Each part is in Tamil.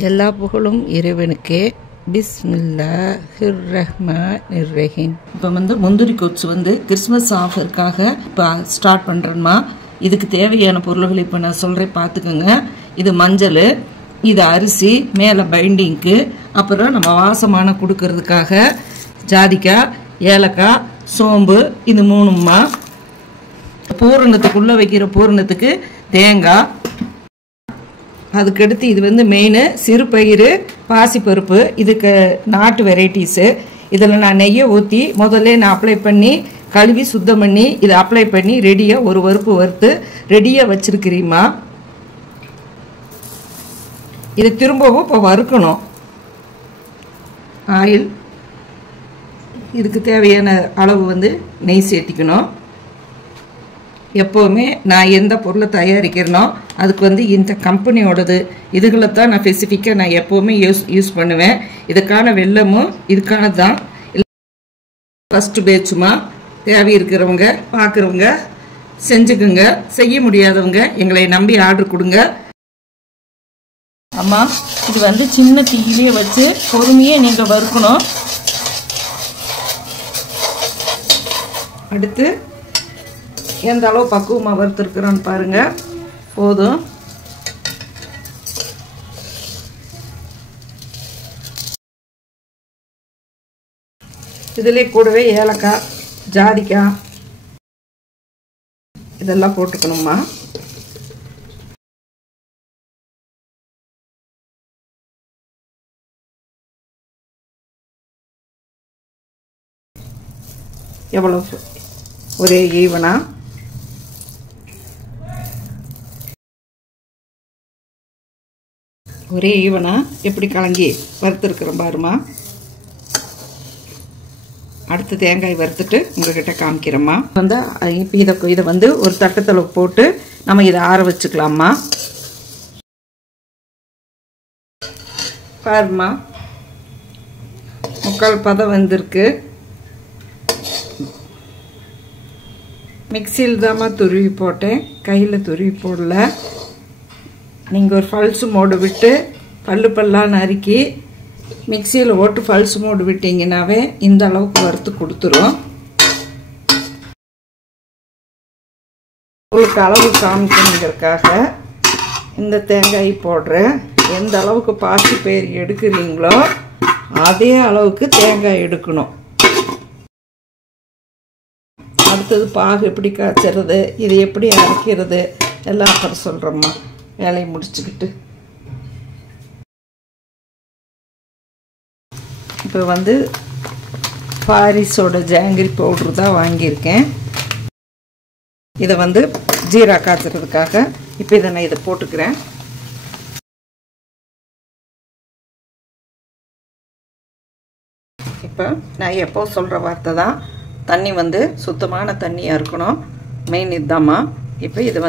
எல்லா புகழும் இறைவனுக்கே. பிஸ்மில்லாஹிர் ரஹ்மானிர் ரஹீம். இப்போ முந்திரி கொச்சு கிறிஸ்மஸ் ஆஃபருக்காக இப்போ ஸ்டார்ட் பண்ணுறேன்மா. இதுக்கு தேவையான பொருள்களை இப்போ நான் சொல்கிறேன், பார்த்துக்கோங்க. இது மஞ்சள், இது அரிசி, மேலே பைண்டிங்க்கு, அப்புறம் நம்ம வாசமான கொடுக்கறதுக்காக ஜாதிக்காய், ஏலக்காய், சோம்பு, இது மூணுமா. பூரணத்துக்குள்ளே வைக்கிற பூரணத்துக்கு தேங்காய். அதுக்கடுத்து இது மெயின் சிறுபயிறு, பாசிப்பருப்பு. இதுக்கு நாட்டு வெரைட்டிஸு. இதில் நான் நெய்யை ஊற்றி முதல்ல நான் அப்ளை பண்ணி கழுவி சுத்தம் பண்ணி இதை அப்ளை பண்ணி ரெடியாக ஒரு வறுப்பு வறுத்து ரெடியாக வச்சுருக்கிறீம்மா. இது திரும்பவும் இப்போ வறுக்கணும். ஆயில், இதுக்கு தேவையான அளவு நெய் சேர்த்திக்கணும். எப்போவுமே நான் எந்த பொருளை தயாரிக்கிறேனோ அதுக்கு இந்த கம்பெனியோடது இதுகளை தான் நான் ஸ்பெசிஃபிக்காக நான் எப்போவுமே யூஸ் பண்ணுவேன். இதுக்கான வெல்லமும் இதுக்கானது தான். ஃபஸ்ட்டு பேட்சுமா. தேவை இருக்கிறவங்க பார்க்குறவங்க செஞ்சுக்குங்க. செய்ய முடியாதவங்க எங்களை நம்பி ஆர்டர் கொடுங்க. அம்மா, இது சின்ன தீயிலே வச்சு பொறுமையாக நீங்கள் வறுக்கணும். அடுத்து எந்த அளவு பக்குவமாக வறுத்துருக்குறோன்னு பாருங்க. போதும். இதிலே கூடவே ஏலக்காய், ஜாதிக்காய் இதெல்லாம் போட்டுக்கணுமா. எவ்வளவு ஒரே ஈவனா எப்படி கலங்கி வறுத்துருக்குறோம் பாருமா. அடுத்து தேங்காய் வறுத்துட்டு உங்ககிட்ட காமிக்கிறோம்மா. இப்போ இதை ஒரு தட்டத்தில் போட்டு நம்ம இதை ஆற வச்சுக்கலாம்மா. பாருமா, முக்கால் பதம் வந்திருக்கு. மிக்சியில் தாம்மா துருவி போட்டேன், கையில் துருவி போடல. நீங்கள் ஒரு பல்சு மோடு விட்டு பல்லாக நறுக்கி மிக்சியில் ஓட்டு பல்சு மோடு விட்டீங்கன்னாவே இந்த அளவுக்கு வறுத்து கொடுத்துரும். உங்களுக்கு அளவு காமிக்கணுங்கிறதுக்காக இந்த தேங்காய் போடுறேன். எந்த அளவுக்கு பாசி பயிர் எடுக்கிறீங்களோ அதே அளவுக்கு தேங்காய் எடுக்கணும். அடுத்தது பாகு எப்படி காய்ச்சறது, இது எப்படி அரைக்கிறது எல்லாம் அப்புறம் சொல்கிறோம்மா. வேலையை முடிச்சுக்கிட்டு இப்போ பாரிஸோட ஜாங்கிரி பவுட்ரு தான் வாங்கியிருக்கேன். இதை ஜீரா காய்ச்சறதுக்காக இப்போ இதை நான் போட்டுக்கிறேன். இப்போ நான் எப்போ சொல்கிற வார்த்தை தான், தண்ணி சுத்தமான தண்ணியாக இருக்கணும். மெயின் இதுதாம்மா. இப்போ இதை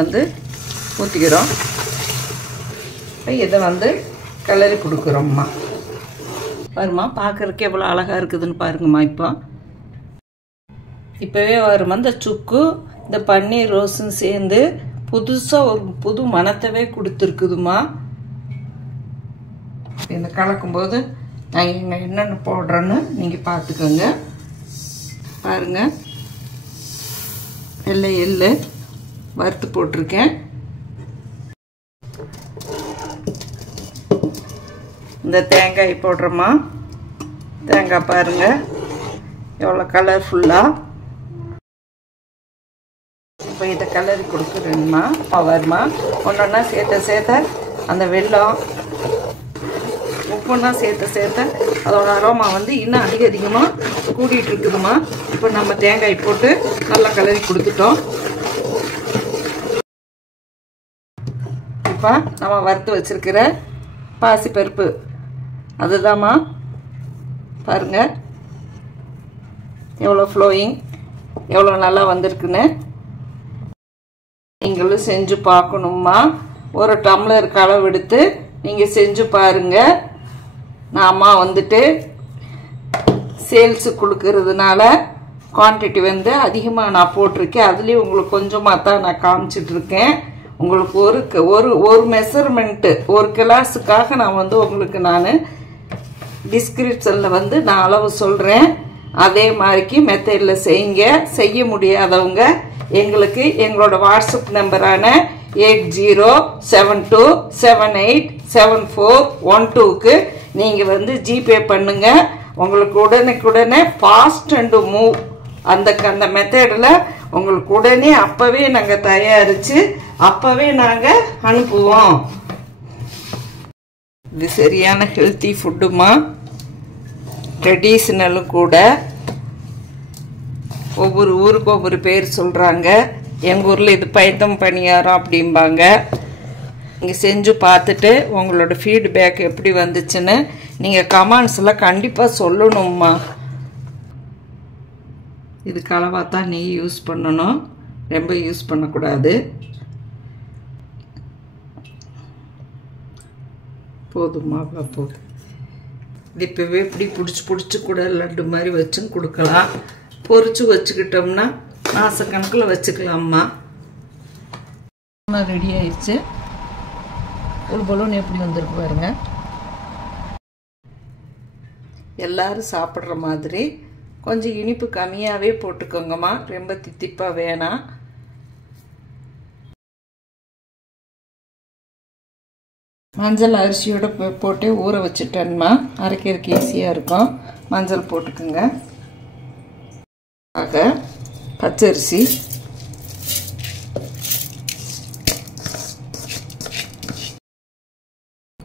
ஊற்றிக்கிறோம். இதை கிளறி கொடுக்குறோம்மா. பாருமா, பார்க்குறதுக்கு எவ்வளோ அழகாக இருக்குதுன்னு பாருங்கம்மா. இப்போவே வரும் அந்த சுக்கு இந்த பன்னீர் ரோஸும் சேர்ந்து புதுசாக ஒரு புது மணத்தவே கொடுத்துருக்குதுமா. இந்த கலக்கும்போது நான் இங்கே என்னென்ன போடுறேன்னு நீங்கள் பார்த்துக்கோங்க. பாருங்க, வெள்ளை எள்ளு வறுத்து போட்டிருக்கேன். இந்த தேங்காய் போடுறோமா. தேங்காய் பாருங்க எவ்வளோ கலர்ஃபுல்லாக. இப்போ இதை கலரி கொடுக்குறேங்கம்மா. வருமா, ஒன்றொன்னா சேர்த்த அந்த வெல்லம் உப்புன்னா சேர்த்த அதோட அரோமா இன்னும் அதிகமாக கூட்டிகிட்டு இருக்குதுமா. இப்போ நம்ம தேங்காய் போட்டு நல்லா கலரி கொடுத்துட்டோம். இப்போ நம்ம வறுத்து வச்சிருக்கிற பாசிப்பருப்பு அதுதாம்மா. பாருங்க எவ்வளோ ஃப்ளோயிங், எவ்வளோ நல்லா வந்திருக்குன்னு. நீங்களும் செஞ்சு பார்க்கணும்மா. ஒரு டம்ளர் அளவு எடுத்து நீங்கள் செஞ்சு பாருங்க. நான் சேல்ஸு கொடுக்கறதுனால குவான்டிட்டி அதிகமாக நான் போட்டிருக்கேன். அதுலேயும் உங்களுக்கு கொஞ்சமாக தான் நான் காமிச்சிட்ருக்கேன். உங்களுக்கு ஒரு மெஷர்மெண்ட்டு ஒரு கிளாஸுக்காக நான் வந்து உங்களுக்கு நான் டிஸ்கிரிப்ஷனில் நான் அளவு சொல்கிறேன். அதே மாதிரிக்கு மெத்தடில் செய்யுங்க. செய்ய முடியாதவங்க எங்களுக்கு எங்களோட வாட்ஸ்அப் நம்பரான 8072787412க்கு நீங்கள் ஜிபே பண்ணுங்க. உங்களுக்கு உடனே ஃபாஸ்ட் அண்ட் மூவ் அந்த மெத்தடில் உங்களுக்கு உடனே அப்போவே நாங்கள் தயாரித்து அப்போவே நாங்கள் அனுப்புவோம். இது சரியான ஹெல்த்தி ஃபுட்டுமா, ட்ரெடிஷ்னலும் கூட. ஒவ்வொரு ஊருக்கு ஒவ்வொரு பேர் சொல்கிறாங்க. எங்கள் ஊரில் இது பைத்தம் பணியாரம் அப்படிம்பாங்க. நீங்கள் செஞ்சு பார்த்துட்டு உங்களோட ஃபீட்பேக் எப்படி வந்துச்சுன்னு நீங்கள் கமெண்ட்ஸில் கண்டிப்பாக சொல்லணும்மா. இதுக்கு அளவாக தான் நெய் யூஸ் பண்ணணும், ரொம்ப யூஸ் பண்ணக்கூடாது. போதுமா? போதும். இது இப்போவே இப்படி பிடிச்சி கூட லட்டு மாதிரி வச்சும் கொடுக்கலாம். பொரிச்சு வச்சுக்கிட்டோம்னா மாதக்கணக்கில் வச்சுக்கலாம்மா. ரெடி ஆயிடுச்சு. ஒரு பலூன் எப்படி வந்திருக்கு பாருங்க. எல்லாரும் சாப்பிட்ற மாதிரி கொஞ்சம் இனிப்பு கம்மியாகவே போட்டுக்கோங்கம்மா, ரொம்ப தித்திப்பாக வேணாம். மஞ்சள் அரிசியோட போட்டு ஊற வச்சுட்டேன்மா, அரைக்கிறதுக்கு ஈஸியாக இருக்கும். மஞ்சள் போட்டுக்குங்க. ஆக பச்சரிசி,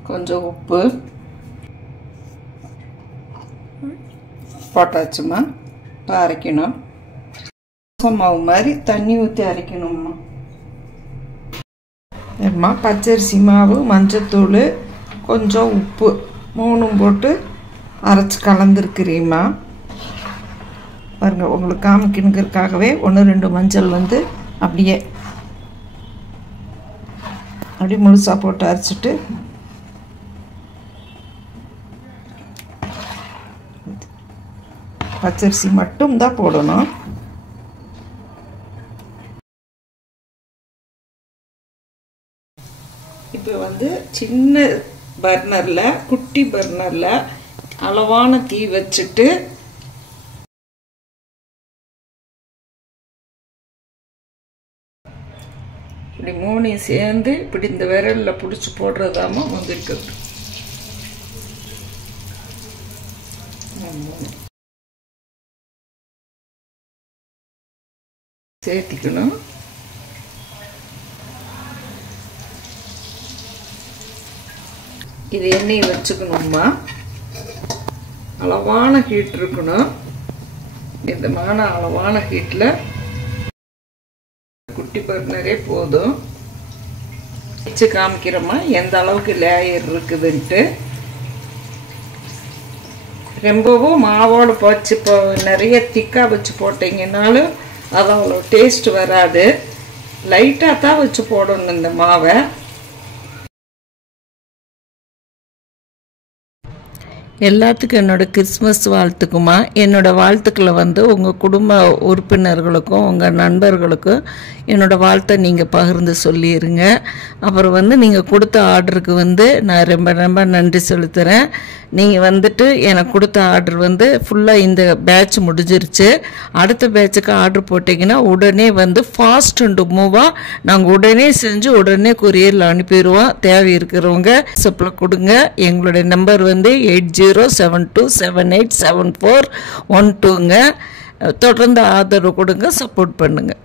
கொஞ்சம் உப்பு போட்டாச்சுமா. இப்போ அரைக்கணும். மாவு மாதிரி தண்ணி ஊற்றி அரைக்கணும்மா. பச்சரிசி மாவு, மஞ்சத்தூள், கொஞ்சம் உப்பு 3 போட்டு அரைச்சி கலந்துருக்கிறீம்மா. பாருங்கள், உங்களுக்கு காமிக்கணுங்கிறதுக்காகவே 1-2 மஞ்சள் அப்படியே முழுசாக போட்டு அரைச்சிட்டு பச்சரிசி மட்டும்தான் போடணும். இப்போ சின்ன பர்னரில், குட்டி பர்னரில் அளவான தீ வச்சுட்டு இப்படி 3 சேர்ந்து இப்படி இந்த விரலில் பிடிச்சி போடுறதாம வந்துருக்குது. சேர்த்திக்கணும். இது எண்ணெய் வச்சுக்கணும்மா. அளவான ஹீட் இருக்கணும். மிதமான அளவான ஹீட்டில் குட்டி பர்னரே போதும். வச்சு காமிக்கிறோமா எந்த அளவுக்கு லேயர் இருக்குதுன்ட்டு. ரொம்பவும் மாவோடு போச்சு இப்போ நிறைய திக்காக வச்சு போட்டிங்கன்னாலும் அது அவ்வளோ டேஸ்ட் வராது. லைட்டாக தான் வச்சு போடணும் இந்த மாவை. எல்லாத்துக்கும் என்னோட கிறிஸ்மஸ் வாழ்த்துக்குமா. என்னோட வாழ்த்துக்களை உங்கள் குடும்ப உறுப்பினர்களுக்கும் உங்கள் நண்பர்களுக்கும் என்னோட வாழ்த்தை நீங்கள் பகிர்ந்து சொல்லிடுங்க. அப்புறம் நீங்கள் கொடுத்த ஆர்டருக்கு நான் ரொம்ப நன்றி செலுத்துகிறேன். நீங்கள் எனக்கு கொடுத்த ஆர்டர் ஃபுல்லாக இந்த பேட்ச் முடிஞ்சிருச்சு. அடுத்த பேட்சுக்கு ஆர்டர் போட்டிங்கன்னா உடனே ஃபாஸ்ட் அண்ட் மூவாக நாங்கள் உடனே செஞ்சு உடனே கொரியரில் அனுப்பிடுவோம். தேவை இருக்கிறவங்க வாட்ஸ்அப்பில் கொடுங்க. எங்களுடைய நம்பர் 8072787412ங்க. தொடர்ந்து ஆதரவு கொடுங்க, சப்போர்ட் பண்ணுங்கள்.